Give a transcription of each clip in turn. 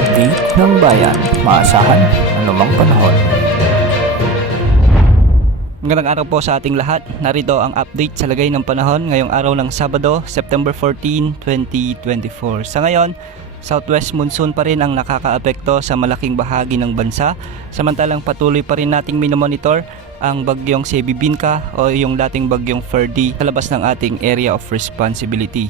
update ng bayan. Maasahan anumang panahon. Magandang araw po sa ating lahat. Narito ang update sa lagay ng panahon ngayong araw ng Sabado, September 14, 2024. Sa ngayon, southwest monsoon pa rin ang nakakaapekto sa malaking bahagi ng bansa. Samantalang patuloy pa rin nating minomonitor ang bagyong si Bibingka o yung dating bagyong Ferdy sa labas ng ating area of responsibility.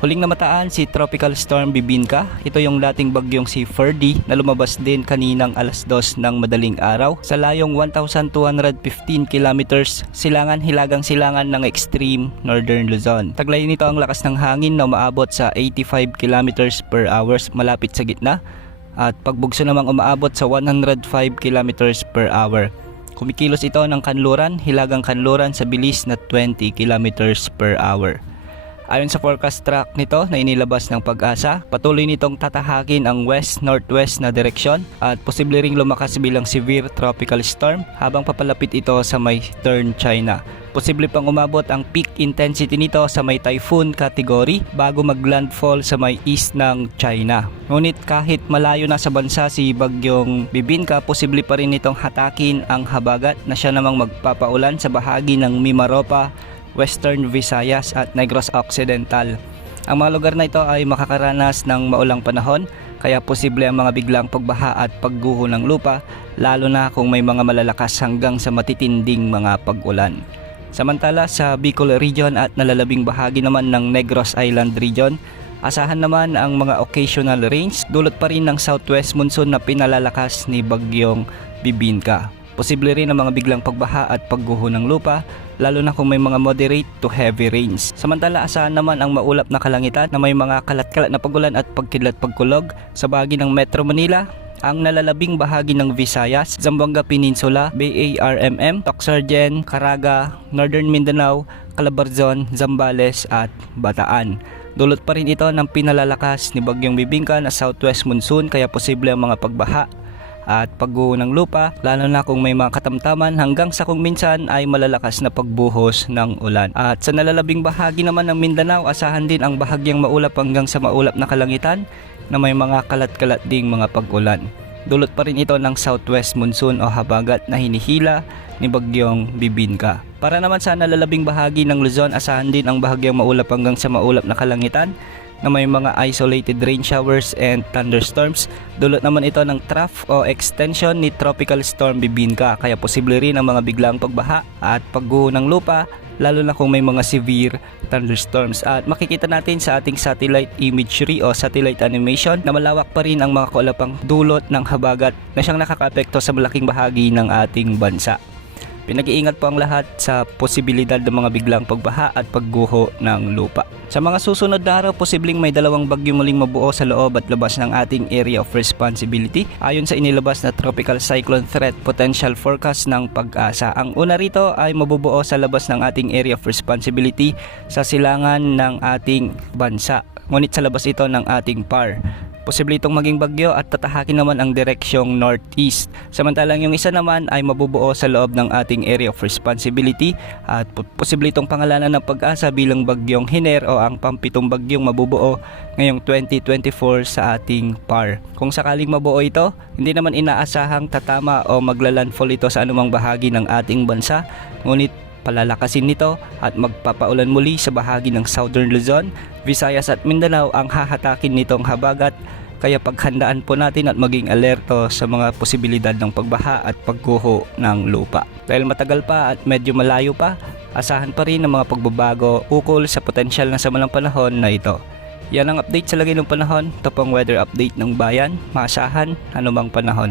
Huling namataan si Tropical Storm Bibingka. Ito yung dating bagyong si Ferdy na lumabas din kaninang alas 2 ng madaling araw sa layong 1,215 kilometers silangan-hilagang silangan ng extreme northern Luzon. Taglay nito ang lakas ng hangin na umaabot sa 85 kilometers per hour malapit sa gitna at pagbugso namang umaabot sa 105 kilometers per hour. Kumikilos ito ng kanluran, hilagang kanluran sa bilis na 20 kilometers per hour. Ayon sa forecast track nito na inilabas ng Pag-asa, patuloy nitong tatahakin ang west-northwest na direksyon at posible ring lumakas bilang severe tropical storm habang papalapit ito sa may Eastern China. Posible pang umabot ang peak intensity nito sa may typhoon category bago maglandfall sa may east ng China. Ngunit kahit malayo na sa bansa si bagyong Bibingka, posible pa rin nitong hatakin ang habagat na siya namang magpapaulan sa bahagi ng Mimaropa, Western Visayas at Negros Occidental. Ang mga lugar na ito ay makakaranas ng maulang panahon, kaya posible ang mga biglang pagbaha at pagguho ng lupa, lalo na kung may mga malalakas hanggang sa matitinding mga pag-ulan. Samantala sa Bicol Region at nalalabing bahagi naman ng Negros Island Region, asahan naman ang mga occasional rains dulot pa rin ng southwest monsoon na pinalalakas ni bagyong Bibingka. Posible rin ang mga biglang pagbaha at pagguho ng lupa, lalo na kung may mga moderate to heavy rains. Samantala asahan naman ang maulap na kalangitan na may mga kalat-kalat na pagulan at pagkidlat-pagkulog sa bahagi ng Metro Manila, ang nalalabing bahagi ng Visayas, Zamboanga Peninsula, BARMM, Toxargen, Caraga, Northern Mindanao, Calabarzon, Zambales at Bataan. Dulot pa rin ito ng pinalalakas ni bagyong Bibingka na southwest monsoon, kaya posible ang mga pagbaha at pagguho ng lupa, lalo na kung may mga katamtaman hanggang sa kung minsan ay malalakas na pagbuhos ng ulan. At sa nalalabing bahagi naman ng Mindanao, asahan din ang bahagyang maulap hanggang sa maulap na kalangitan na may mga kalat-kalat ding mga pag-ulan. Dulot pa rin ito ng southwest monsoon o habagat na hinihila ni bagyong Bibingka. Para naman sa nalalabing bahagi ng Luzon, asahan din ang bahagyang maulap hanggang sa maulap na kalangitan na may mga isolated rain showers and thunderstorms. Dulot naman ito ng trough o extension ni Tropical Storm Bibingka, kaya posible rin ang mga biglang pagbaha at pagguho ng lupa, lalo na kung may mga severe thunderstorms. At makikita natin sa ating satellite imagery o satellite animation na malawak pa rin ang mga kaulapang dulot ng habagat na siyang nakakaapekto sa malaking bahagi ng ating bansa. Pinag-iingat po ang lahat sa posibilidad ng mga biglang pagbaha at pagguho ng lupa. Sa mga susunod na araw, posibleng may dalawang bagyo muling mabuo sa loob at labas ng ating area of responsibility ayon sa inilabas na Tropical Cyclone Threat Potential Forecast ng Pag-asa. Ang una rito ay mabubuo sa labas ng ating area of responsibility sa silangan ng ating bansa, ngunit sa labas ito ng ating PAR. Posible itong maging bagyo at tatahakin naman ang direksyong northeast. Samantalang yung isa naman ay mabubuo sa loob ng ating area of responsibility at posible itong pangalanan ng Pag-asa bilang bagyong Hiner o ang pampitong bagyong mabubuo ngayong 2024 sa ating PAR. Kung sakaling mabuo ito, hindi naman inaasahang tatama o maglalandfall ito sa anumang bahagi ng ating bansa, ngunit palalakasin nito at magpapaulan muli sa bahagi ng Southern Luzon, Visayas at Mindanao ang hahatakin nitong habagat, kaya paghandaan po natin at maging alerto sa mga posibilidad ng pagbaha at pagguho ng lupa. Dahil matagal pa at medyo malayo pa, asahan pa rin ang mga pagbabago ukol sa potensyal na samalang panahon na ito. Yan ang update sa lagay ng panahon. Ito pong weather update ng bayan. Maasahan anumang panahon.